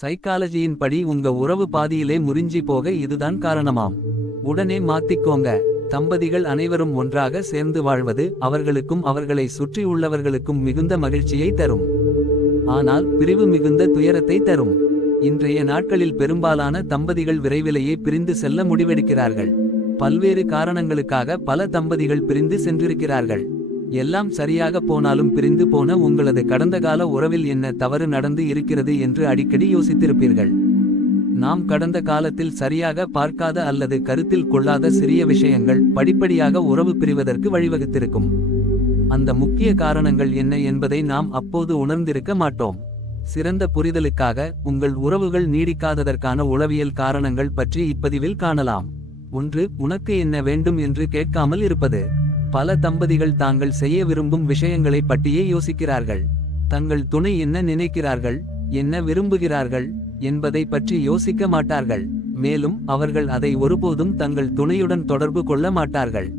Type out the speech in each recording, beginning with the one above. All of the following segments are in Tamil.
சைக்காலஜியின் படி உங்க உறவு பாதியிலே முறிஞ்சி போக இதுதான் காரணமாம். உடனே மாத்திக்கோங்க. தம்பதிகள் அனைவரும் ஒன்றாக சேர்ந்து வாழ்வது அவர்களுக்கும் அவர்களை சுற்றி உள்ளவர்களுக்கும் மிகுந்த மகிழ்ச்சியை தரும். ஆனால் பிரிவு மிகுந்த துயரத்தை தரும். இன்றைய நாட்களில் பெரும்பாலான தம்பதிகள் விரைவிலேயே பிரிந்து செல்ல முடிவெடுக்கிறார்கள். பல்வேறு காரணங்களுக்காக பல தம்பதிகள் பிரிந்து சென்றிருக்கிறார்கள். எல்லாம் சரியாக போனாலும் பிரிந்து போன உங்களது கடந்தகால உறவில் என்ன தவறு நடந்து இருக்கிறது என்று அடிக்கடி யோசித்திருப்பீர்கள். நாம் கடந்த காலத்தில் சரியாக பார்க்காத அல்லது கருத்தில் கொள்ளாத சிறிய விஷயங்கள் படிப்படியாக உறவு பிரிவதற்கு வழிவகுத்திருக்கும். அந்த முக்கிய காரணங்கள் என்ன என்பதை நாம் அப்போது உணர்ந்திருக்க மாட்டோம். சிறந்த புரிதலுக்காக உங்கள் உறவுகள் நீடிக்காததற்கான உளவியல் காரணங்கள் பற்றி இப்பதிவில் காணலாம். 1. உனக்கு என்ன வேண்டும் என்று கேட்காமல் இருப்பது. பல தம்பதிகள் தாங்கள் செய்ய விரும்பும் விஷயங்களை பற்றியே யோசிக்கிறார்கள். தங்கள் துணை என்ன நினைக்கிறார்கள், என்ன விரும்புகிறார்கள் என்பதை பற்றி யோசிக்க மாட்டார்கள். மேலும் அவர்கள் அதை ஒருபோதும் தங்கள் துணையுடன் தொடர்பு கொள்ள மாட்டார்கள்.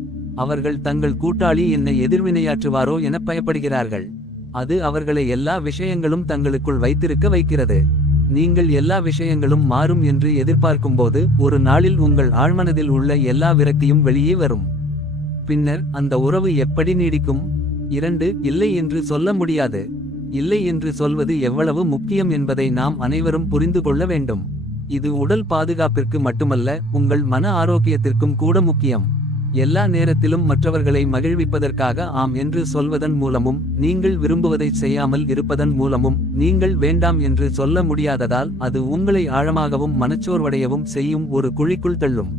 அவர்கள் தங்கள் கூட்டாளி என்ன எதிர்வினையாற்றுவாரோ என பயப்படுகிறார்கள். அது அவர்களை எல்லா விஷயங்களும் தங்களுக்குள் வைத்திருக்க வைக்கிறது. நீங்கள் எல்லா விஷயங்களும் மாறும் என்று எதிர்பார்க்கும்போது ஒரு நாளில் உங்கள் ஆழ்மனதில் உள்ள எல்லா விரக்தியும் வெளியே வரும். பின்னர் அந்த உறவு எப்படி நீடிக்கும்? 2. இல்லை என்று சொல்ல முடியாது. இல்லை என்று சொல்வது எவ்வளவு முக்கியம் என்பதை நாம் அனைவரும் புரிந்து கொள்ள வேண்டும். இது உடல் பாதுகாப்பிற்கு மட்டுமல்ல, உங்கள் மன ஆரோக்கியத்திற்கும் கூட முக்கியம். எல்லா நேரத்திலும் மற்றவர்களை மகிழ்விப்பதற்காக ஆம் என்று சொல்வதன் மூலமும் நீங்கள் விரும்புவதை செய்யாமல் இருப்பதன் மூலமும் நீங்கள் வேண்டாம் என்று சொல்ல முடியாததால் அது உங்களை ஆழமாகவும் மனச்சோர்வடையவும் செய்யும் ஒரு குழிக்குள் தள்ளும்.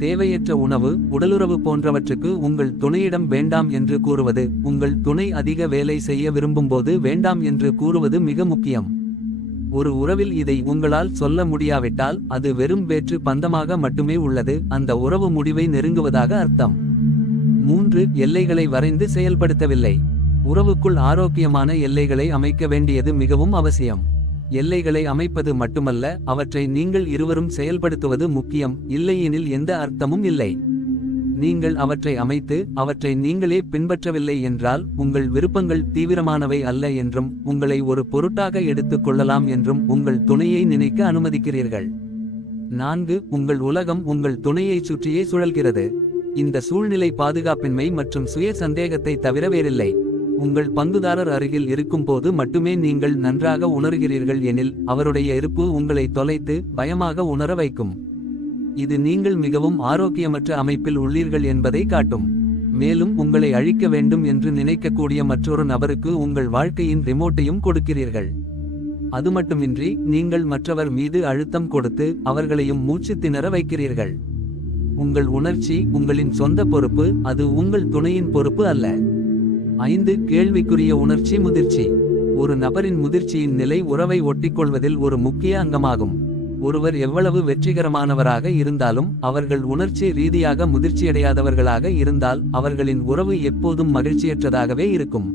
தேவையற்ற உணவு, உடலுறவு போன்றவற்றுக்கு உங்கள் துணையிடம் வேண்டாம் என்று கூறுவது, உங்கள் துணை அதிக வேலை செய்ய விரும்பும்போது வேண்டாம் என்று கூறுவது மிக முக்கியம். ஒரு உறவில் இதை உங்களால் சொல்ல முடியாவிட்டால் அது வெறும் வேற்று பந்தமாக மட்டுமே உள்ளது. அந்த உறவு முடிவை நெருங்குவதாக அர்த்தம். 3. எல்லைகளை வரைந்து செயல்படுத்தவில்லை. உறவுக்குள் ஆரோக்கியமான எல்லைகளை அமைக்க வேண்டியது மிகவும் அவசியம். எல்லைகளை அமைப்பது மட்டுமல்ல, அவற்றை நீங்கள் இருவரும் செயல்படுத்துவது முக்கியம். இல்லையெனில் எந்த அர்த்தமும் இல்லை. நீங்கள் அவற்றை அமைத்து அவற்றை நீங்களே பின்பற்றவில்லை என்றால் உங்கள் விருப்பங்கள் தீவிரமானவை அல்ல என்றும் உங்களை ஒரு பொருட்டாக எடுத்துக் கொள்ளலாம் என்றும் உங்கள் துணையை நினைக்க அனுமதிக்கிறீர்கள். 4. உங்கள் உலகம் உங்கள் துணையைச் சுற்றியே சுழல்கிறது. இந்த சூழ்நிலை பாதுகாப்பின்மை மற்றும் சுய சந்தேகத்தை தவிர வேறில்லை. உங்கள் பங்குதாரர் அருகில் இருக்கும்போது மட்டுமே நீங்கள் நன்றாக உணர்கிறீர்கள் எனில் அவருடைய இருப்பு உங்களை தொலைத்து பயமாக உணர வைக்கும். இது நீங்கள் மிகவும் ஆரோக்கியமற்ற அமைப்பில் உள்ளீர்கள் என்பதை காட்டும். மேலும் உங்களை அழிக்க வேண்டும் என்று நினைக்கக்கூடிய மற்றொரு நபருக்கு உங்கள் வாழ்க்கையின் ரிமோட்டையும் கொடுக்கிறீர்கள். அது மட்டுமின்றி நீங்கள் மற்றவர் மீது அழுத்தம் கொடுத்து அவர்களையும் மூச்சு திணற வைக்கிறீர்கள். உங்கள் உணர்ச்சி உங்களின் சொந்த பொறுப்பு, அது உங்கள் துணையின் பொறுப்பு அல்ல. 5. கேள்விக்குரிய உணர்ச்சி முதிர்ச்சி. ஒரு நபரின் முதிர்ச்சியின் நிலை உறவை ஒட்டிக்கொள்வதில் ஒரு முக்கிய அங்கமாகும். ஒருவர் எவ்வளவு வெற்றிகரமானவராக இருந்தாலும் அவர்கள் உணர்ச்சி ரீதியாக முதிர்ச்சியடையாதவர்களாக இருந்தால் அவர்களின் உறவு எப்போதும் மகிழ்ச்சியற்றதாகவே இருக்கும்.